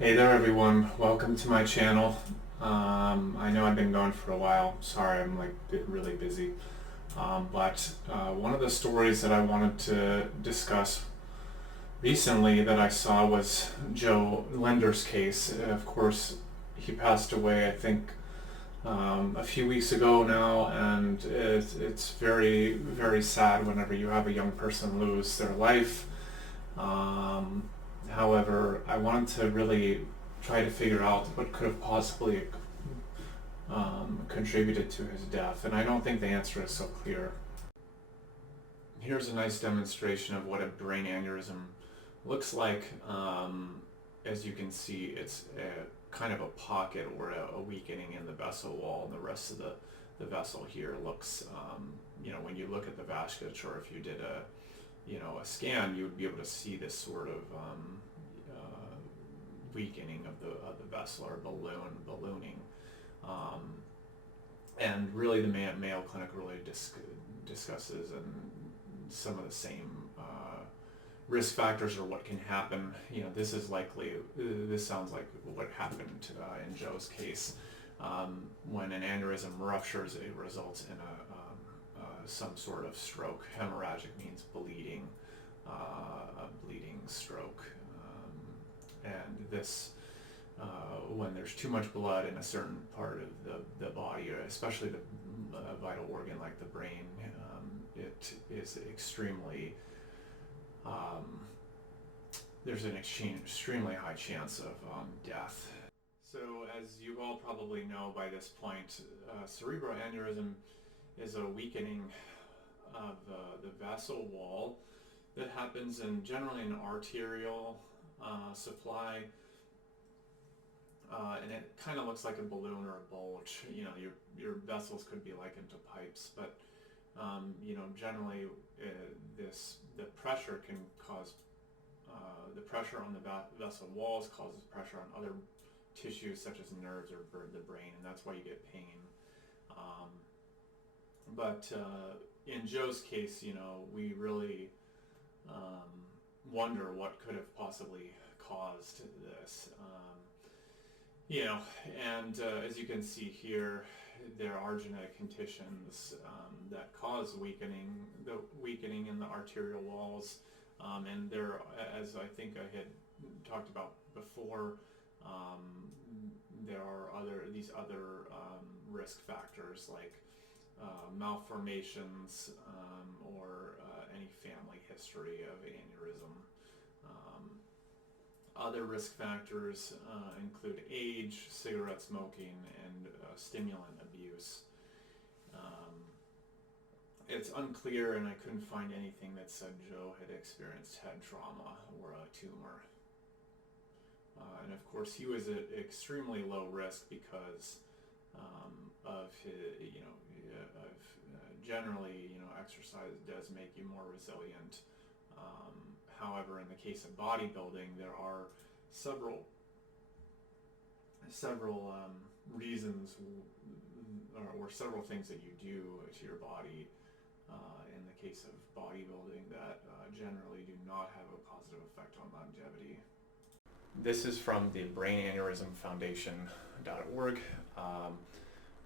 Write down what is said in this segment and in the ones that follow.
Hey there everyone, welcome to my channel. I know I've been gone for a while, sorry I'm really busy. But one of the stories that I wanted to discuss recently that I saw was Jo Linder's case. Of course, he passed away I think a few weeks ago now, and it's very, very sad whenever you have a young person lose their life. Um, However, I wanted to really try to figure out what could have possibly contributed to his death, and I don't think the answer is so clear. Here's a nice demonstration of what a brain aneurysm looks like. As you can see, it's kind of a pocket or a weakening in the vessel wall, and the rest of the vessel here looks, when you look at the vasculature, if you did a scan, you would be able to see this sort of weakening of the vessel, or ballooning. And really the Mayo Clinic really discusses and some of the same risk factors or what can happen. This sounds like what happened in Joe's case. When an aneurysm ruptures, it results in some sort of stroke. Hemorrhagic means bleeding, a bleeding stroke. And this, when there's too much blood in a certain part of the body, or especially the vital organ like the brain, it is extremely, there's an extremely high chance of death. So as you all probably know by this point, cerebral aneurysm is a weakening of the vessel wall that happens generally in arterial supply, and it kind of looks like a balloon or a bulge. Your vessels could be likened to pipes, but generally the pressure can cause the pressure on the vessel walls causes pressure on other tissues such as nerves or the brain, and that's why you get pain. But in Joe's case, we really wonder what could have possibly caused this. And as you can see here, there are genetic conditions that cause the weakening in the arterial walls, and there, as I think I had talked about before, there are these other risk factors like malformations, or any family history of aneurysm. Other risk factors include age, cigarette smoking, and stimulant abuse. It's unclear, and I couldn't find anything that said Joe had experienced head trauma or a tumor. And of course, he was at extremely low risk because of his, generally, exercise does make you more resilient. However, in the case of bodybuilding, there are several reasons or several things that you do to your body in the case of bodybuilding that generally do not have a positive effect on longevity. This is from the Brain Aneurysm Foundation.org.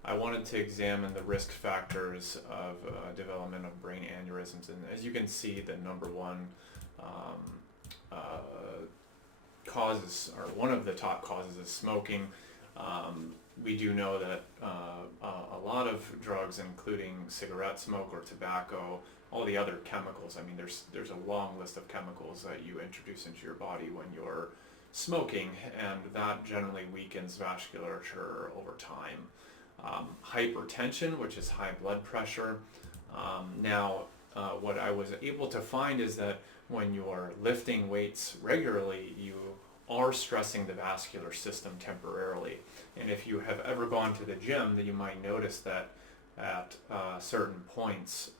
I wanted to examine the risk factors of development of brain aneurysms, and as you can see, the number one causes, or one of the top causes, is smoking. We do know that a lot of drugs, including cigarette smoke or tobacco, all the other chemicals, there's a long list of chemicals that you introduce into your body when you're smoking, and that generally weakens vasculature over time. Hypertension, which is high blood pressure. What I was able to find is that when you're lifting weights regularly, you are stressing the vascular system temporarily. And if you have ever gone to the gym, then you might notice that at certain points,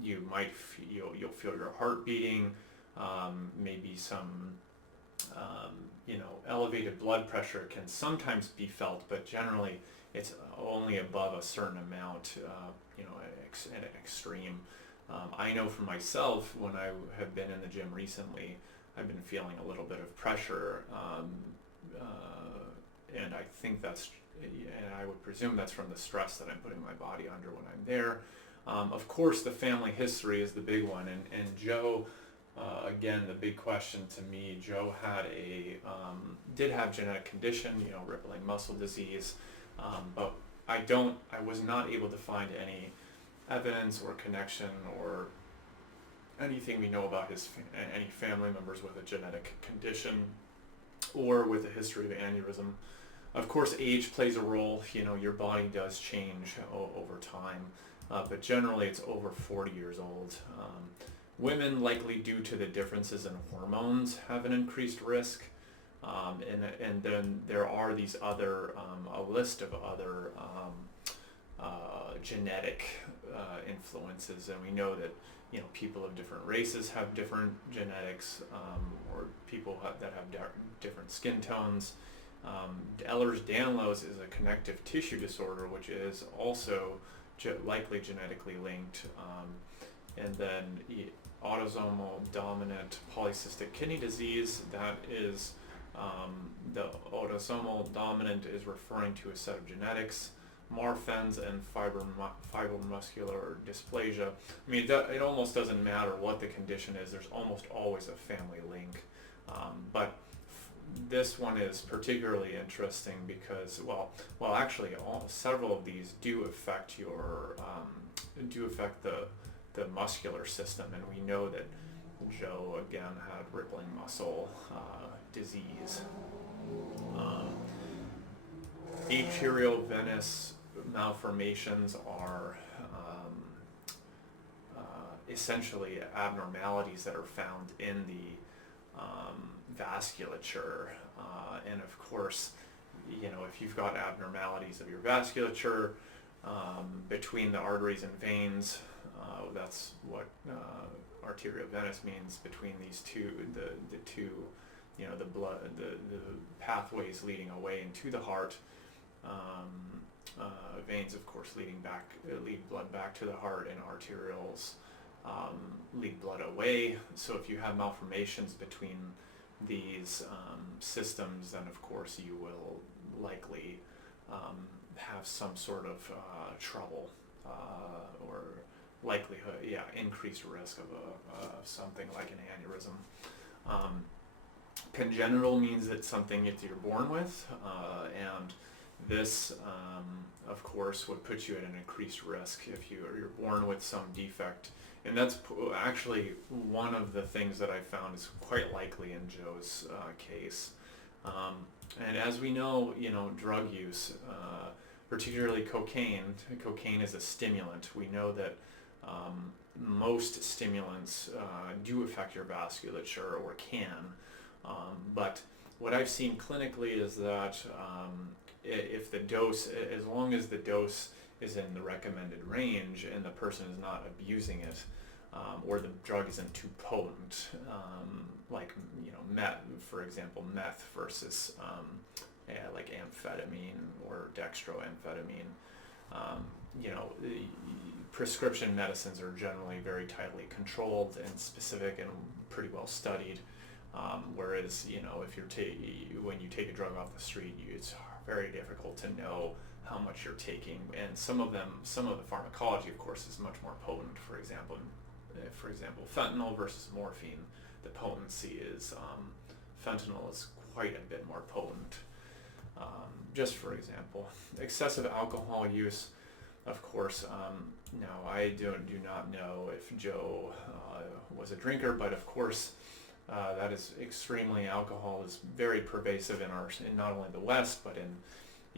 you'll feel your heart beating, maybe some elevated blood pressure can sometimes be felt, but generally it's only above a certain amount, an extreme. I know for myself, when I have been in the gym recently, I've been feeling a little bit of pressure I think that's, and I would presume that's from the stress that I'm putting my body under when I'm there. Of course, the family history is the big one, and Jo, again, the big question to me, Jo had did have genetic condition, rippling muscle disease, but I was not able to find any evidence or connection or anything we know about any family members with a genetic condition or with a history of aneurysm. Of course, age plays a role. Your body does change over time, but generally it's over 40 years old. Women, likely due to the differences in hormones, have an increased risk. And then there are these other, a list of other genetic influences, and we know that people of different races have different genetics, or people that have different skin tones. Ehlers-Danlos is a connective tissue disorder, which is also likely genetically linked, and then autosomal dominant polycystic kidney disease, that is the autosomal dominant is referring to a set of genetics. Marfan's and fibromuscular dysplasia. I mean, it almost doesn't matter what the condition is. There's almost always a family link. But this one is particularly interesting because, actually, several of these do affect the muscular system, and we know that Jo again had rippling muscle disease. Arterial venous malformations are essentially abnormalities that are found in the vasculature, and of course, if you've got abnormalities of your vasculature between the arteries and veins, that's what arterial venous means, between these two, the two, the blood, the pathways leading away into the heart. Veins, of course, lead blood back to the heart, and arterioles lead blood away. So if you have malformations between these systems, then of course you will likely have some sort of trouble or likelihood, increased risk of something like an aneurysm. Congenital means it's something that you're born with, and this, of course, would put you at an increased risk if you're born with some defect. And that's actually one of the things that I found is quite likely in Jo's case. And as we know, drug use, particularly cocaine is a stimulant. We know that most stimulants do affect your vasculature, or can. But what I've seen clinically is that if the dose, as long as the dose is in the recommended range and the person is not abusing it, or the drug isn't too potent, like meth, for example, meth versus like amphetamine or dextroamphetamine. Prescription medicines are generally very tightly controlled and specific and pretty well studied. Whereas, if when you take a drug off the street, it's very difficult to know how much you're taking. And some of the pharmacology, of course, is much more potent. For example, fentanyl versus morphine, the potency is, fentanyl is quite a bit more potent. Just for example, excessive alcohol use, of course, now I do not know if Jo was a drinker, but of course, that is alcohol is very pervasive in not only the West, but in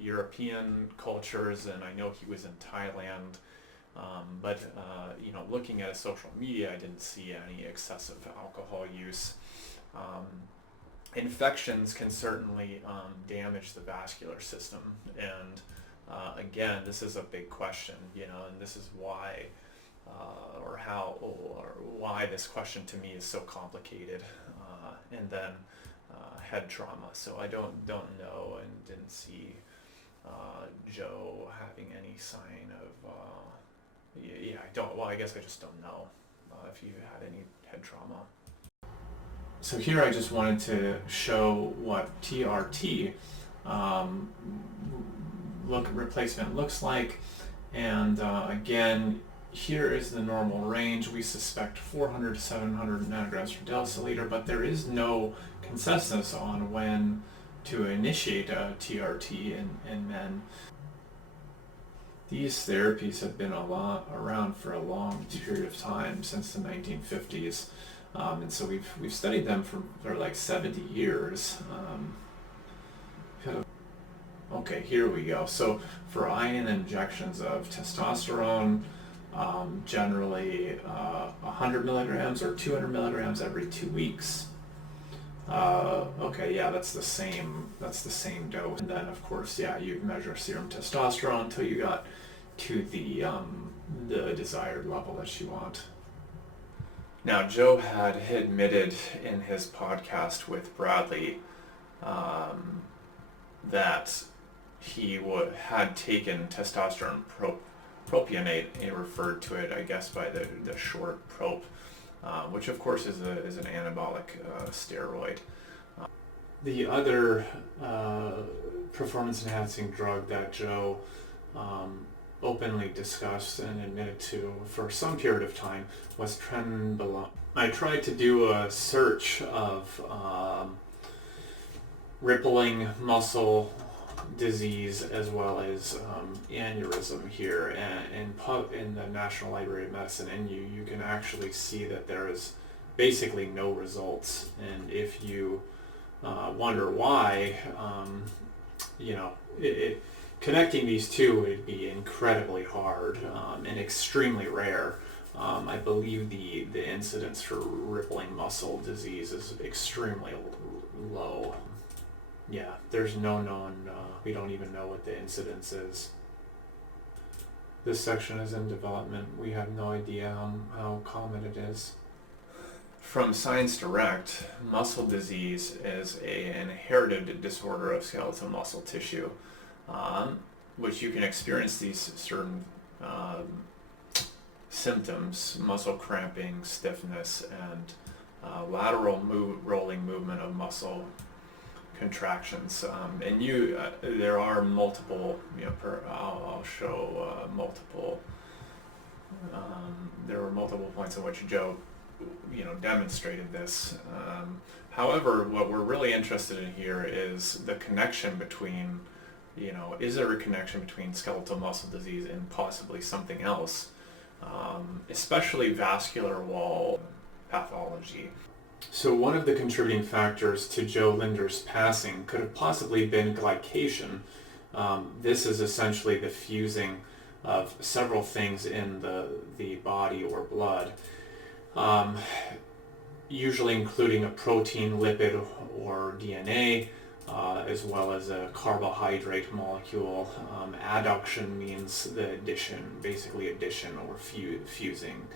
European cultures, and I know he was in Thailand. But looking at his social media, I didn't see any excessive alcohol use. Infections can certainly damage the vascular system, and again, this is a big question, and this is why, why this question to me is so complicated. And then head trauma. So I don't know, and didn't see Jo having any sign of. I don't. Well, I guess I just don't know if you had any head trauma. So here I just wanted to show what TRT replacement looks like. And again, here is the normal range. We suspect 400 to 700 nanograms per deciliter, but there is no consensus on when to initiate a TRT in men. These therapies have been around for a long period of time, since the 1950s, and so we've studied them for like 70 years. Okay, here we go. So for IN injections of testosterone, generally 100 milligrams or 200 milligrams every 2 weeks. Okay, yeah, that's the same dose. And then of course, yeah, you measure serum testosterone until you got to the desired level that you want. Now, Jo had admitted in his podcast with Bradley that he had taken testosterone propionate. He referred to it, I guess, by the short prop, which of course is an anabolic steroid. The other performance-enhancing drug that Jo openly discussed and admitted to for some period of time was Trenbolone. I tried to do a search of rippling muscle disease as well as aneurysm here in the National Library of Medicine, and you can actually see that there is basically no results. And if you wonder why, connecting these two would be incredibly hard and extremely rare. I believe the incidence for rippling muscle disease is extremely low. Yeah, there's no known, we don't even know what the incidence is. This section is in development. We have no idea how common it is. From Science Direct, muscle disease is an inherited disorder of skeletal muscle tissue, which you can experience these certain symptoms: muscle cramping, stiffness, and lateral rolling movement of muscle contractions. And there are multiple, I'll show multiple, there were multiple points in which Jo demonstrated this. However, what we're really interested in here is the connection between, is there a connection between skeletal muscle disease and possibly something else, especially vascular wall pathology. So one of the contributing factors to Jo Linder's passing could have possibly been glycation. This is essentially the fusing of several things in the body or blood, usually including a protein, lipid, or DNA, as well as a carbohydrate molecule. Adduction means the addition or fusing.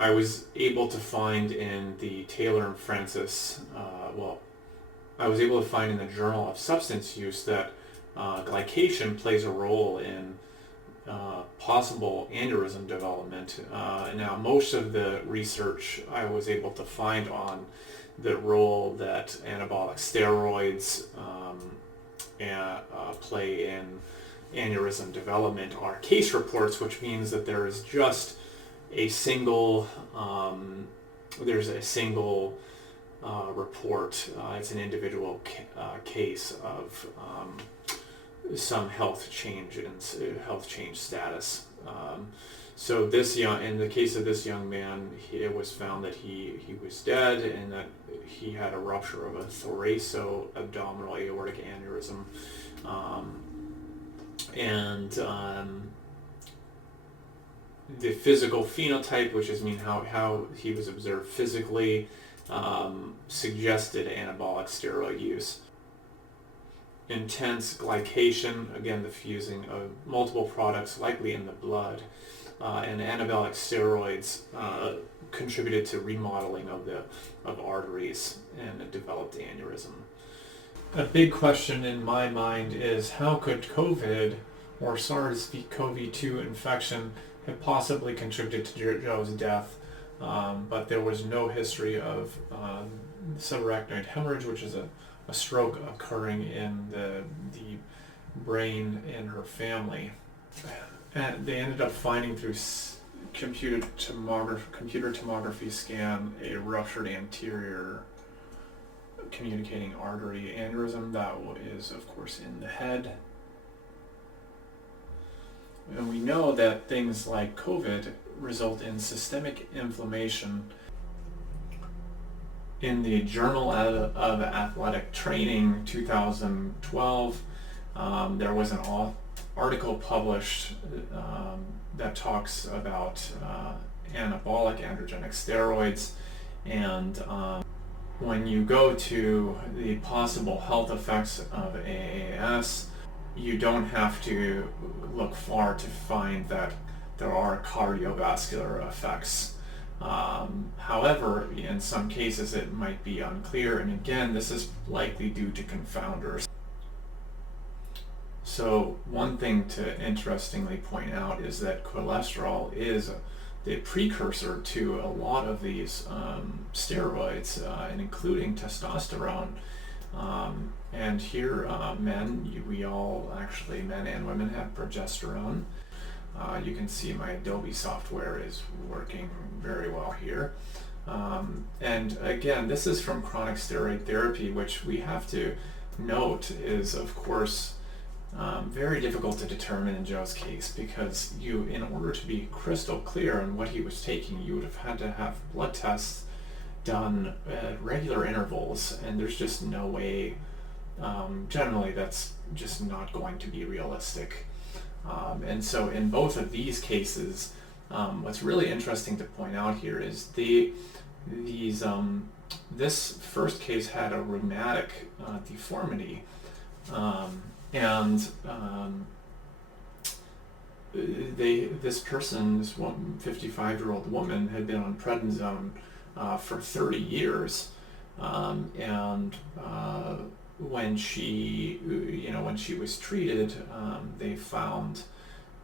I was able to find in the Taylor and Francis, I was able to find in the Journal of Substance Use that glycation plays a role in possible aneurysm development. Now, most of the research I was able to find on the role that anabolic steroids play in aneurysm development are case reports, which means that there is just a single report. It's an individual case of some health change status. So in the case of this young man, it was found that he was dead and that he had a rupture of a thoraco-abdominal aortic aneurysm, the physical phenotype, which is how he was observed physically, suggested anabolic steroid use. Intense glycation, again the fusing of multiple products likely in the blood, and anabolic steroids contributed to remodeling of arteries and a developed aneurysm. A big question in my mind is, how could COVID or SARS-CoV-2 infection have possibly contributed to Jo's death, but there was no history of subarachnoid hemorrhage, which is a stroke occurring in the brain in her family. And they ended up finding through computer tomography scan a ruptured anterior communicating artery aneurysm that is, of course, in the head. And we know that things like COVID result in systemic inflammation. In the Journal of Athletic Training 2012, there was an article published that talks about anabolic androgenic steroids, and when you go to the possible health effects of AAS, you don't have to look far to find that there are cardiovascular effects. However, in some cases it might be unclear, and again, this is likely due to confounders. So one thing to interestingly point out is that cholesterol is the precursor to a lot of these steroids, and including testosterone. And here, men and women have progesterone. You can see my Adobe software is working very well here. And again, this is from chronic steroid therapy, which we have to note is, of course, very difficult to determine in Joe's case, because in order to be crystal clear on what he was taking, you would have had to have blood tests done at regular intervals, and there's just no way, generally that's just not going to be realistic. And so in both of these cases, what's really interesting to point out here is this first case had a rheumatic deformity, and this 55-year-old woman had been on prednisone for 30 years, and when she was treated, they found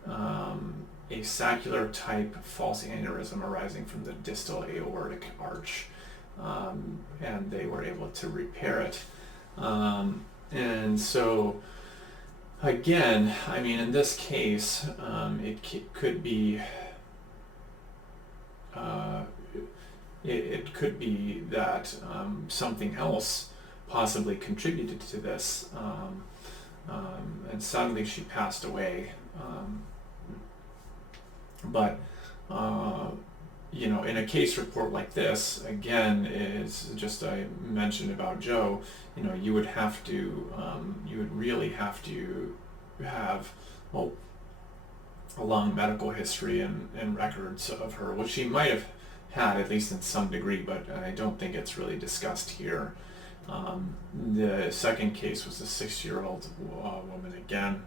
a saccular type false aneurysm arising from the distal aortic arch, and they were able to repair it. And so again, I mean, in this case, it could be that something else possibly contributed to this, and suddenly she passed away. But in a case report like this, again, is just I mentioned about Joe. You would really have to have a long medical history and records of her, which she might have had at least in some degree, but I don't think it's really discussed here. The second case was a 6-year-old woman again.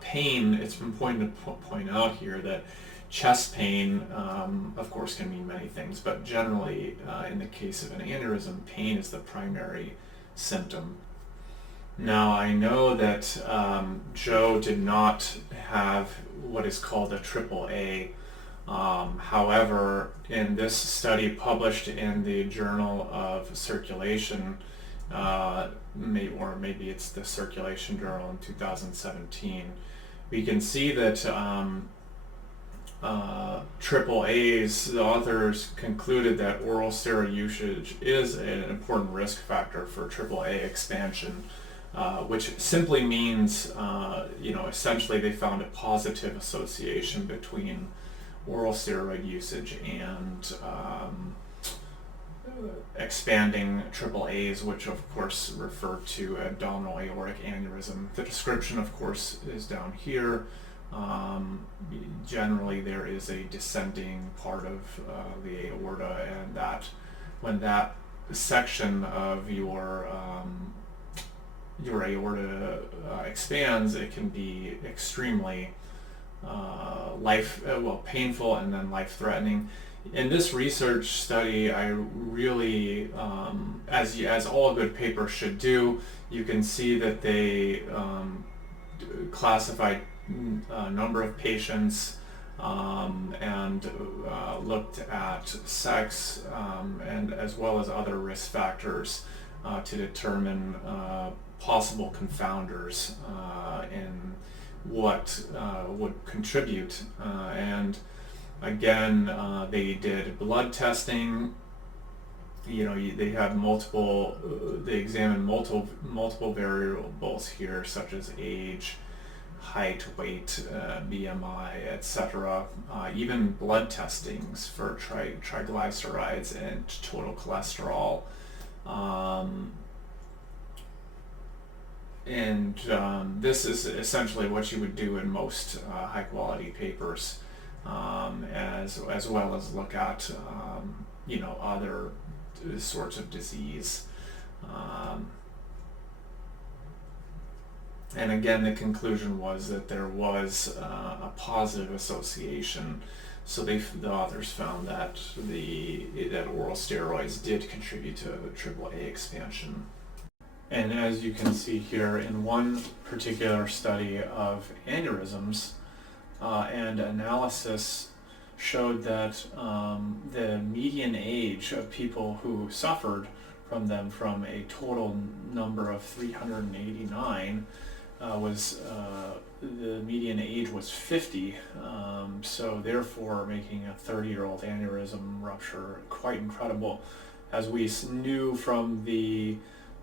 Pain, it's important to point out here that chest pain, of course, can mean many things, but generally, in the case of an aneurysm, pain is the primary symptom. Now, I know that Joe did not have what is called a AAA. However, in this study published in the Journal of Circulation, or maybe it's the Circulation Journal in 2017, we can see that AAAs, the authors concluded that oral steroid usage is an important risk factor for AAA expansion, which simply means, essentially they found a positive association between oral steroid usage and expanding AAAs, which of course refer to abdominal aortic aneurysm. The description, of course, is down here. Generally, there is a descending part of the aorta, and that when that section of your aorta expands, it can be extremely painful and then life-threatening. In this research study, I really, as all good papers should do, you can see that they classified a number of patients and looked at sex and as well as other risk factors to determine possible confounders in what would contribute. And again, they did blood testing. They have multiple, they examined multiple variables here, such as age, height, weight, BMI, etc. Even blood testings for triglycerides and total cholesterol. This is essentially what you would do in most high quality papers, as well as look at other sorts of disease. And again, the conclusion was that there was a positive association. So the authors found that that oral steroids did contribute to AAA expansion. And as you can see here, in one particular study of aneurysms, and analysis showed that the median age of people who suffered from them, from a total number of 389, was the median age was 50. So therefore, making a 30-year-old aneurysm rupture quite incredible. As we knew from the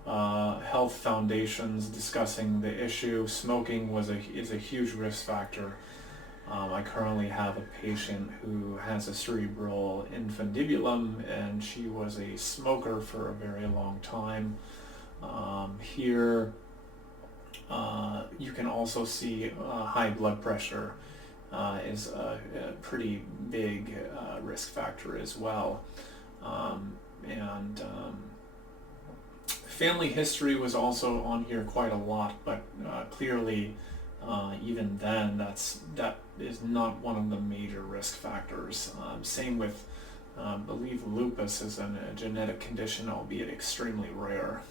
health foundations discussing the issue, smoking is a huge risk factor. I currently have a patient who has a cerebral infundibulum, and she was a smoker for a very long time. Here you can also see high blood pressure is a pretty big risk factor as well. Family history was also on here quite a lot, but clearly even then that is not one of the major risk factors. Same with, I believe lupus is a genetic condition, albeit extremely rare.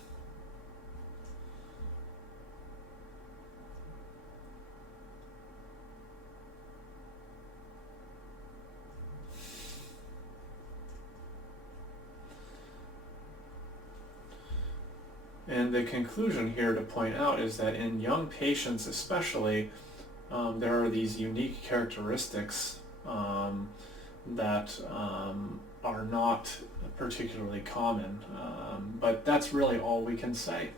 And the conclusion here to point out is that in young patients especially, there are these unique characteristics that are not particularly common, but that's really all we can say.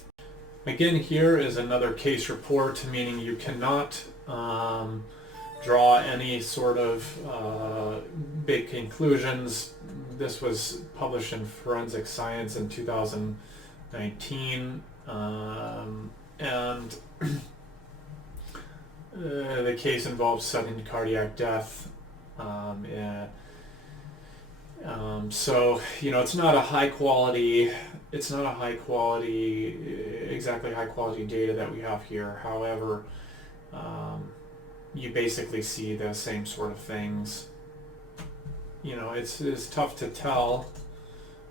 Again, here is another case report, meaning you cannot draw any sort of big conclusions. This was published in Forensic Science in 2019, and the case involves sudden cardiac death. So it's not a high quality exactly high quality data that we have here. However, you basically see the same sort of things. It's tough to tell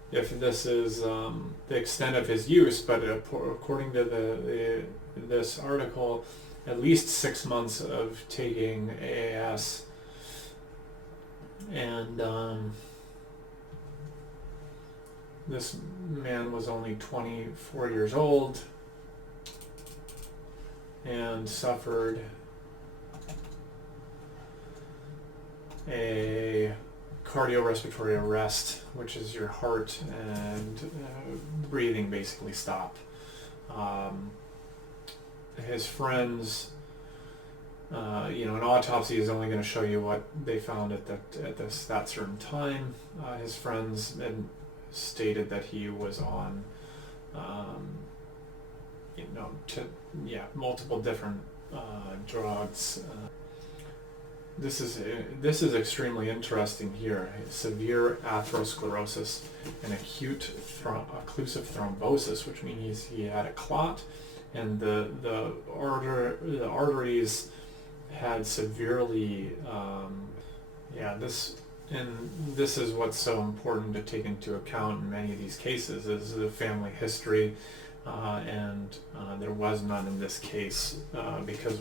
if this is the extent of his use, but according to this article, at least 6 months of taking AAS, and this man was only 24 years old and suffered a cardiorespiratory arrest, which is your heart and breathing basically stop. His friends, an autopsy is only going to show you what they found at that certain time. His friends had stated that he was on, multiple different drugs. This is extremely interesting here. Severe atherosclerosis and acute occlusive thrombosis, which means he had a clot, and the arteries had severely. This is what's so important to take into account in many of these cases is the family history, and there was none in this case, because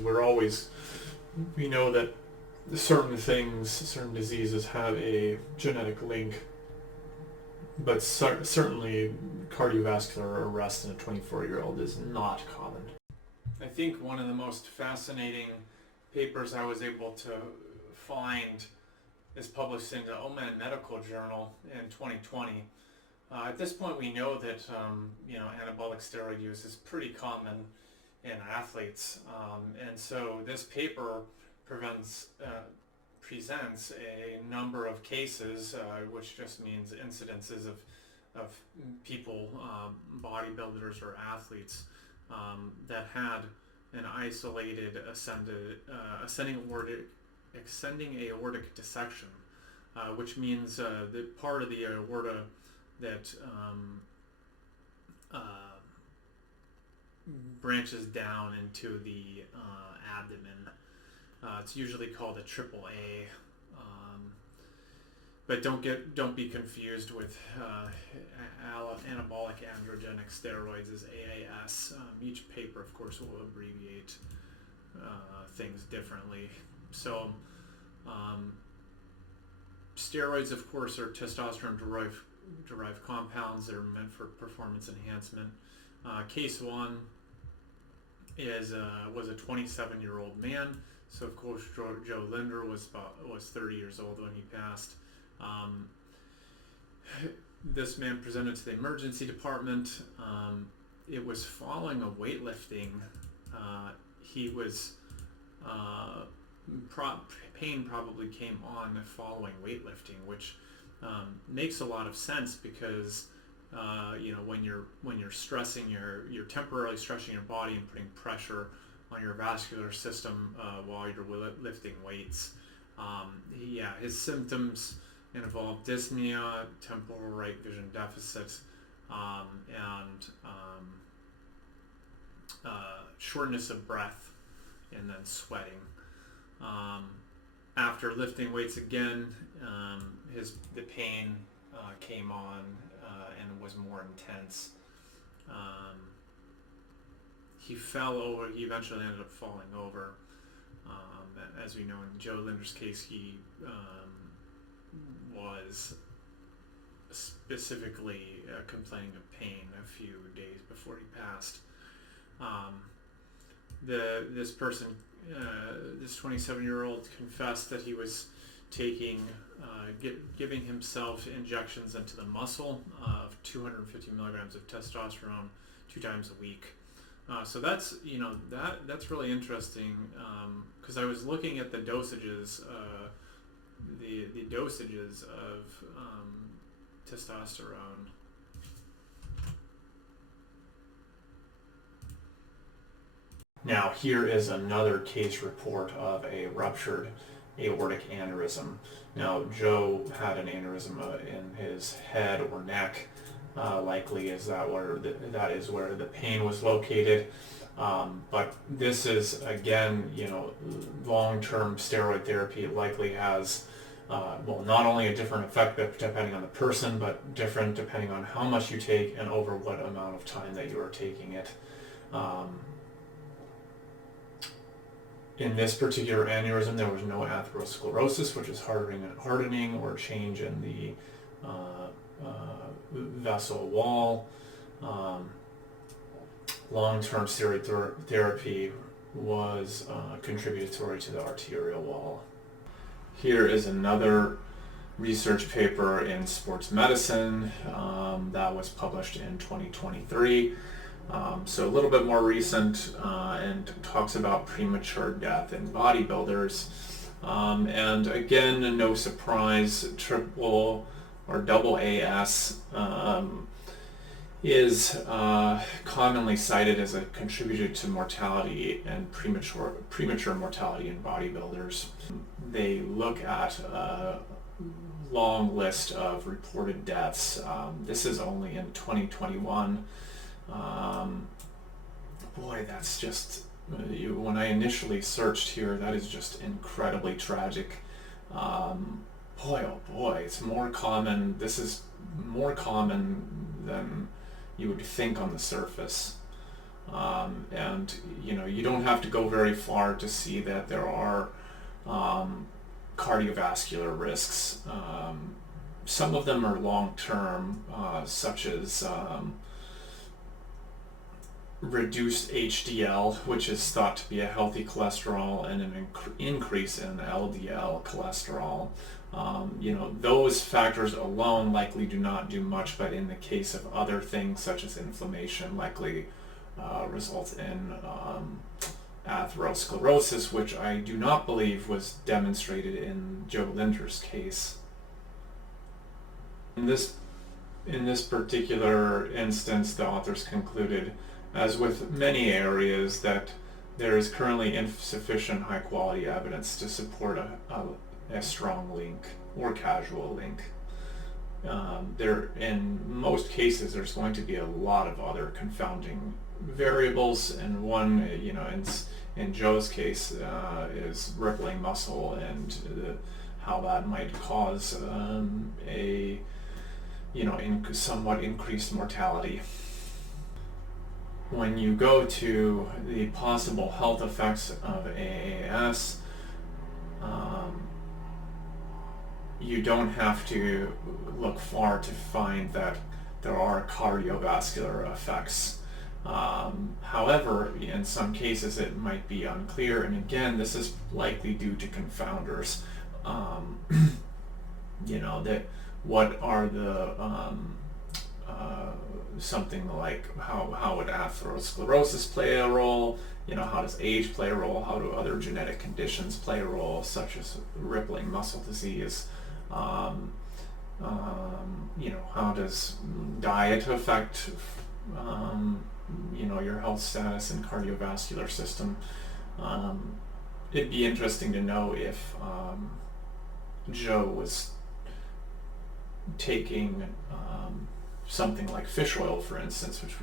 we know that certain things, certain diseases have a genetic link, but certainly cardiovascular arrest in a 24-year-old is not common. I think one of the most fascinating papers I was able to find is published in the OMAN Medical Journal in 2020. At this point, we know that anabolic steroid use is pretty common in athletes, and so this paper presents a number of cases, which just means incidences of people, bodybuilders or athletes, that had an isolated ascending aortic dissection, which means the part of the aorta that branches down into the abdomen. It's usually called a AAA, but don't be confused with anabolic androgenic steroids as AAS. Each paper, of course, will abbreviate things differently. So, steroids, of course, are testosterone-derived compounds. They're meant for performance enhancement. Case one was a 27-year-old man. So of course Jo Linder was 30 years old when he passed. This man presented to the emergency department. It was following a weightlifting. He was pain probably came on following weightlifting, which makes a lot of sense because when you're stressing you're temporarily stretching your body and putting pressure on your vascular system while you're lifting weights. His symptoms involve dyspnea, temporal right vision deficit, and shortness of breath, and then sweating. After lifting weights again, the pain came on and was more intense. He fell over. He eventually ended up falling over. As we know, in Jo Linder's case, he was specifically complaining of pain a few days before he passed. This person, this 27-year-old, confessed that he was giving himself injections into the muscle of 250 milligrams of testosterone 2 times a week. So that's that's really interesting because I was looking at the dosages, the dosages of testosterone. Now here is another case report of a ruptured aortic aneurysm. Now Jo had an aneurysm in his head or neck. Likely is that is where the pain was located. But this is, again, long-term steroid therapy likely has, not only a different effect depending on the person, but different depending on how much you take and over what amount of time that you are taking it. In this particular aneurysm, there was no atherosclerosis, which is hardening or change in the vessel wall. Long-term steroid therapy was contributory to the arterial wall. Here is another research paper in Sports Medicine that was published in 2023. So a little bit more recent, and talks about premature death in bodybuilders. And again, no surprise, triple or double AS is commonly cited as a contributor to mortality and premature mortality in bodybuilders. They look at a long list of reported deaths. This is only in 2021. That's just, when I initially searched here, that is just incredibly tragic. It's more common. This is more common than you would think on the surface. And you don't have to go very far to see that there are cardiovascular risks. Some of them are long-term, such as reduced HDL, which is thought to be a healthy cholesterol, and an increase in LDL cholesterol. Those factors alone likely do not do much, but in the case of other things such as inflammation, likely results in atherosclerosis, which I do not believe was demonstrated in Jo Linder's case. In this particular instance, the authors concluded, as with many areas, that there is currently insufficient high-quality evidence to support a strong link or causal link. In most cases, there's going to be a lot of other confounding variables, and one, in Jo's case, is rippling muscle and how that might cause somewhat increased mortality. When you go to the possible health effects of AAS, you don't have to look far to find that there are cardiovascular effects. However, in some cases it might be unclear, and again, this is likely due to confounders. That what are the something like how would atherosclerosis play a role? How does age play a role? How do other genetic conditions play a role, such as rippling muscle disease? How does diet affect your health status and cardiovascular system? It'd be interesting to know if Jo was taking something like fish oil, for instance, which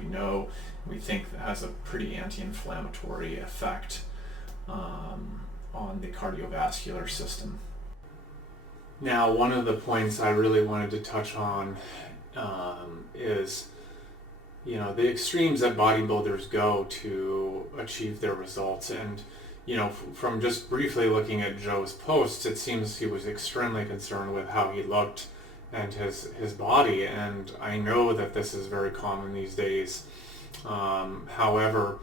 we think has a pretty anti-inflammatory effect on the cardiovascular system. Now, one of the points I really wanted to touch on is the extremes that bodybuilders go to achieve their results. And from just briefly looking at Jo's posts, it seems he was extremely concerned with how he looked and his body, and I know that this is very common these days. However,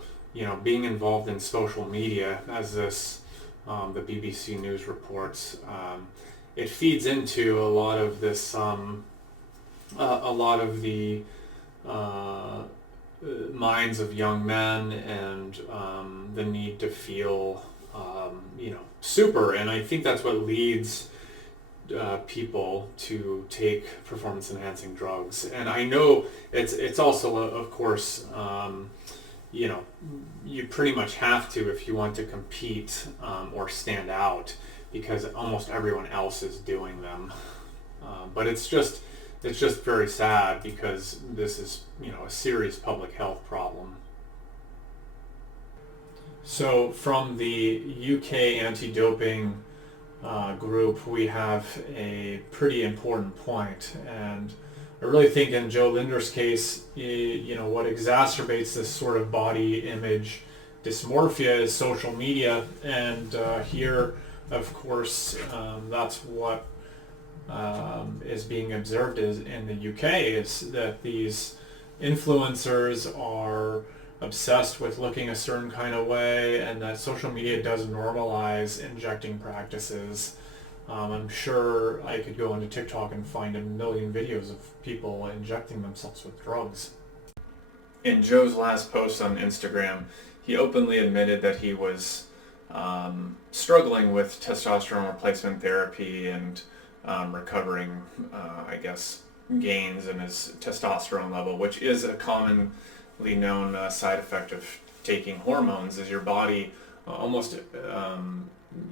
being involved in social media, as the BBC News reports, it feeds into a lot of this, a lot of the minds of young men, and the need to feel, super, and I think that's what leads people to take performance-enhancing drugs. And I know it's also, of course, you pretty much have to if you want to compete or stand out, because almost everyone else is doing them. But it's just very sad, because this is a serious public health problem. So from the UK anti-doping group, we have a pretty important point, and I really think in Jo Linder's case, what exacerbates this sort of body image dysmorphia is social media, and here, of course, that's what is being observed in the UK, is that these influencers are obsessed with looking a certain kind of way, and that social media does normalize injecting practices. I'm sure I could go into TikTok and find a million videos of people injecting themselves with drugs. In Jo's last post on Instagram, he openly admitted that he was struggling with testosterone replacement therapy and recovering, gains in his testosterone level, which is a commonly known side effect of taking hormones. Is your body almost,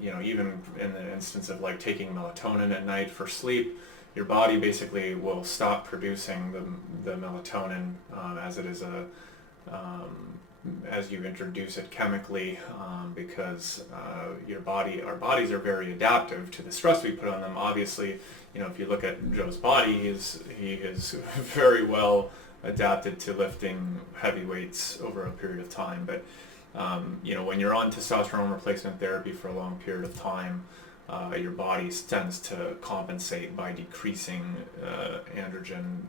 even in the instance of like taking melatonin at night for sleep, your body basically will stop producing the melatonin as it is as you introduce it chemically, because our bodies are very adaptive to the stress we put on them. Obviously, if you look at Jo's body, he is very well adapted to lifting heavy weights over a period of time. But when you're on testosterone replacement therapy for a long period of time, your body tends to compensate by decreasing androgen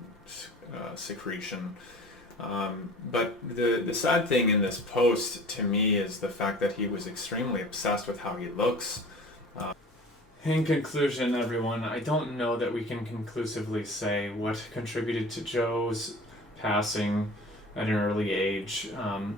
secretion. But the sad thing in this post to me is the fact that he was extremely obsessed with how he looks. In conclusion, everyone, I don't know that we can conclusively say what contributed to Joe's passing at an early age.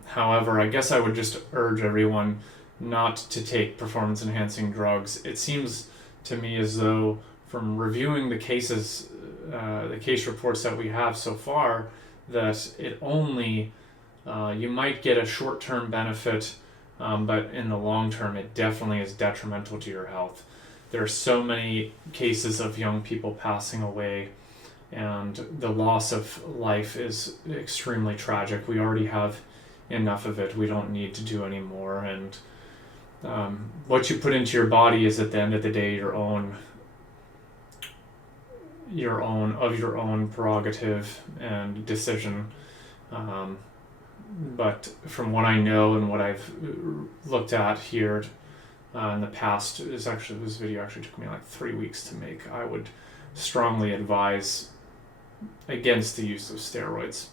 However, I guess I would just urge everyone not to take performance-enhancing drugs. It seems to me as though, from reviewing the cases, the case reports that we have so far, that it only, you might get a short-term benefit, but in the long term, it definitely is detrimental to your health. There are so many cases of young people passing away, and the loss of life is extremely tragic. We already have enough of it. We don't need to do any more. And what you put into your body is, at the end of the day, your own prerogative and decision. But from what I know and what I've looked at here in the past, this video actually took me like 3 weeks to make. I would strongly advise against the use of steroids.